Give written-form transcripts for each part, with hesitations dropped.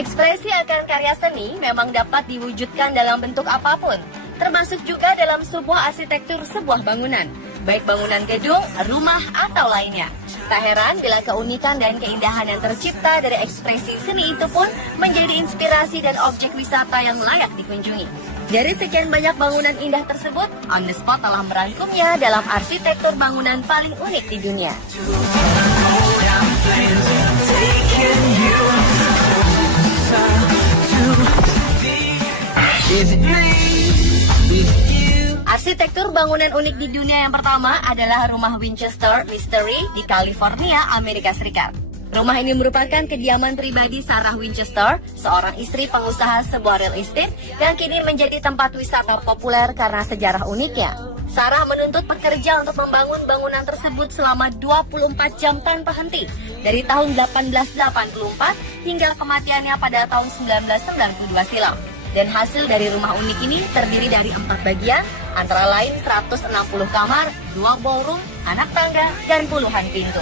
Ekspresi akan karya seni memang dapat diwujudkan dalam bentuk apapun, termasuk juga dalam sebuah arsitektur sebuah bangunan, baik bangunan gedung, rumah, atau lainnya. Tak heran bila keunikan dan keindahan yang tercipta dari ekspresi seni itu pun menjadi inspirasi dan objek wisata yang layak dikunjungi. Dari sekian banyak bangunan indah tersebut, On The Spot telah merangkumnya dalam arsitektur bangunan paling unik di dunia. Arsitektur bangunan unik di dunia yang pertama adalah rumah Winchester Mystery di California, Amerika Serikat. Rumah ini merupakan kediaman pribadi Sarah Winchester, seorang istri pengusaha sebuah real estate yang kini menjadi tempat wisata populer karena sejarah uniknya. Sarah menuntut pekerja untuk membangun bangunan tersebut selama 24 jam tanpa henti, dari tahun 1884 hingga kematiannya pada tahun 1992 silam. Dan hasil dari rumah unik ini terdiri dari 4 bagian, antara lain 160 kamar, 2 ballroom, anak tangga, dan puluhan pintu.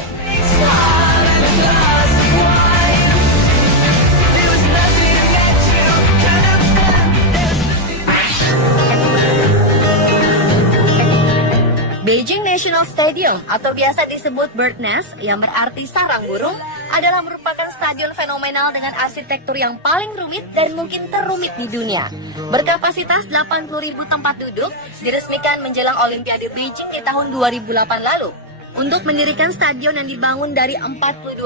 Beijing National Stadium atau biasa disebut Bird Nest yang berarti sarang burung adalah merupakan stadion fenomenal dengan arsitektur yang paling rumit dan mungkin terrumit di dunia. Berkapasitas 80.000 tempat duduk, diresmikan menjelang Olimpiade Beijing di tahun 2008 lalu. Untuk mendirikan stadion yang dibangun dari 42.000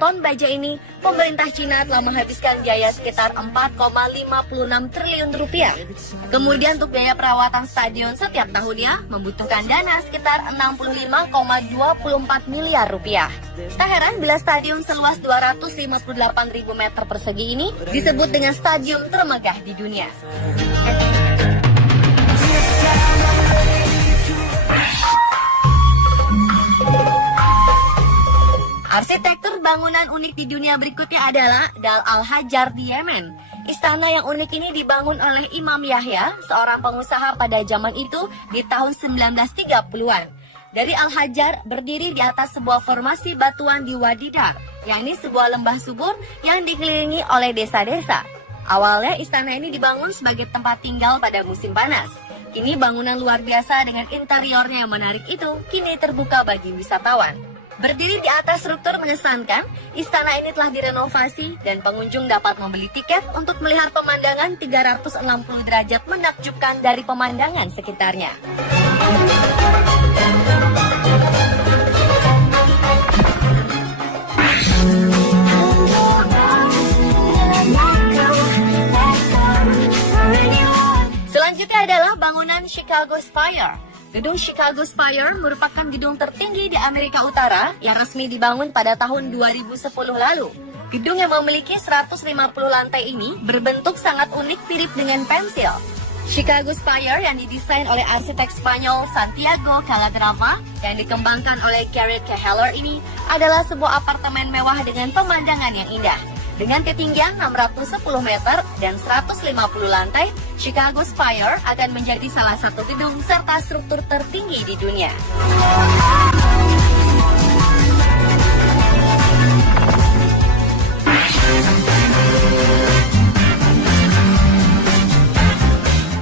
ton baja ini, pemerintah Cina telah menghabiskan biaya sekitar 4,56 triliun rupiah. Kemudian untuk biaya perawatan stadion setiap tahunnya membutuhkan dana sekitar 65,24 miliar rupiah. Tak heran bila stadion seluas 258.000 meter persegi ini disebut dengan stadion termegah di dunia. Arsitektur bangunan unik di dunia berikutnya adalah Dal Al-Hajar di Yemen. Istana yang unik ini dibangun oleh Imam Yahya, seorang pengusaha pada zaman itu di tahun 1930-an. Dari Al-Hajar berdiri di atas sebuah formasi batuan di Wadi Dar, yakni sebuah lembah subur yang dikelilingi oleh desa-desa. Awalnya istana ini dibangun sebagai tempat tinggal pada musim panas. Kini bangunan luar biasa dengan interiornya yang menarik itu kini terbuka bagi wisatawan. Berdiri di atas struktur mengesankan, istana ini telah direnovasi dan pengunjung dapat membeli tiket untuk melihat pemandangan 360 derajat menakjubkan dari pemandangan sekitarnya. Selanjutnya adalah bangunan Chicago Spire. Gedung Chicago Spire merupakan gedung tertinggi di Amerika Utara yang resmi dibangun pada tahun 2010 lalu. Gedung yang memiliki 150 lantai ini berbentuk sangat unik mirip dengan pensil. Chicago Spire yang didesain oleh arsitek Spanyol Santiago Calatrava yang dikembangkan oleh Garrett K. Heller ini adalah sebuah apartemen mewah dengan pemandangan yang indah. Dengan ketinggian 610 meter dan 150 lantai, Chicago Spire akan menjadi salah satu gedung serta struktur tertinggi di dunia.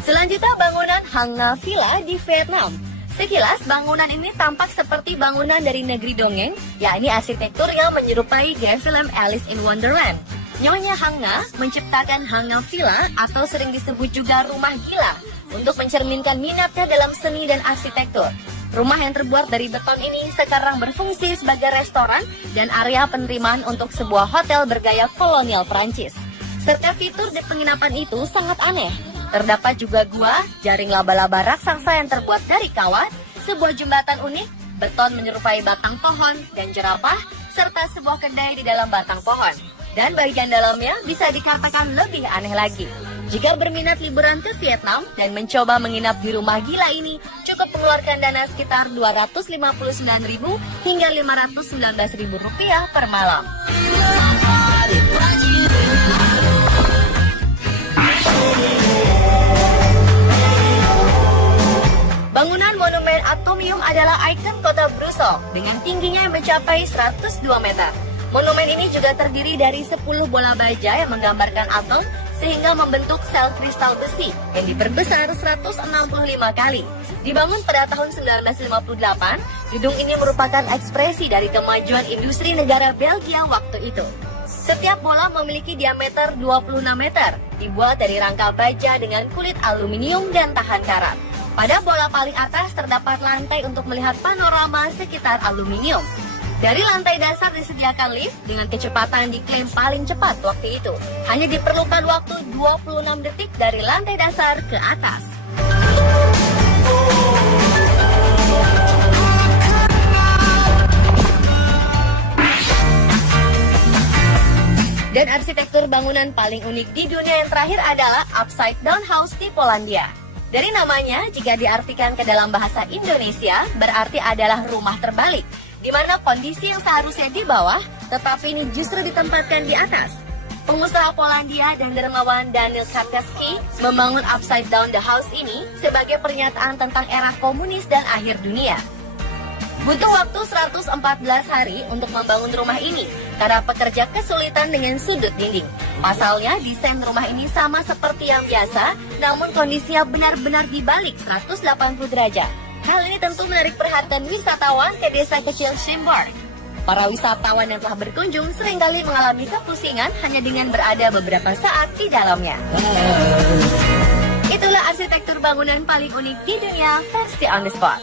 Selanjutnya bangunan Hang Na Villa di Vietnam. Sekilas bangunan ini tampak seperti bangunan dari negeri dongeng, yakni arsitektur yang menyerupai gaya film Alice in Wonderland. Nyonya Hang Na menciptakan Hang Na Villa atau sering disebut juga rumah gila untuk mencerminkan minatnya dalam seni dan arsitektur. Rumah yang terbuat dari beton ini sekarang berfungsi sebagai restoran dan area penerimaan untuk sebuah hotel bergaya kolonial Prancis. Serta fitur di penginapan itu sangat aneh. Terdapat juga gua, jaring laba-laba raksasa yang terbuat dari kawat, sebuah jembatan unik, beton menyerupai batang pohon dan jerapah, serta sebuah kedai di dalam batang pohon. Dan bagian dalamnya bisa dikatakan lebih aneh lagi. Jika berminat liburan ke Vietnam dan mencoba menginap di rumah gila ini, cukup mengeluarkan dana sekitar 259.000 hingga 519.000 rupiah per malam. Bangunan Monumen Atomium adalah ikon kota Brussels dengan tingginya yang mencapai 102 meter. Monumen ini juga terdiri dari 10 bola baja yang menggambarkan atom sehingga membentuk sel kristal besi yang diperbesar 165 kali. Dibangun pada tahun 1958, gedung ini merupakan ekspresi dari kemajuan industri negara Belgia waktu itu. Setiap bola memiliki diameter 26 meter, dibuat dari rangka baja dengan kulit aluminium dan tahan karat. Pada bola paling atas terdapat lantai untuk melihat panorama sekitar aluminium. Dari lantai dasar disediakan lift dengan kecepatan diklaim paling cepat waktu itu. Hanya diperlukan waktu 26 detik dari lantai dasar ke atas. Dan arsitektur bangunan paling unik di dunia yang terakhir adalah Upside Down House di Polandia. Dari namanya, jika diartikan ke dalam bahasa Indonesia, berarti adalah rumah terbalik, di mana kondisi yang seharusnya di bawah, tetapi ini justru ditempatkan di atas. Pengusaha Polandia dan dermawan Daniel Karczewski membangun Upside Down the House ini sebagai pernyataan tentang era komunis dan akhir dunia. Butuh waktu 114 hari untuk membangun rumah ini karena pekerja kesulitan dengan sudut dinding. Pasalnya, desain rumah ini sama seperti yang biasa, namun kondisinya benar-benar dibalik 180 derajat. Hal ini tentu menarik perhatian wisatawan ke desa kecil Schimborg. Para wisatawan yang telah berkunjung seringkali mengalami kepusingan hanya dengan berada beberapa saat di dalamnya. Itulah arsitektur bangunan paling unik di dunia versi on the spot.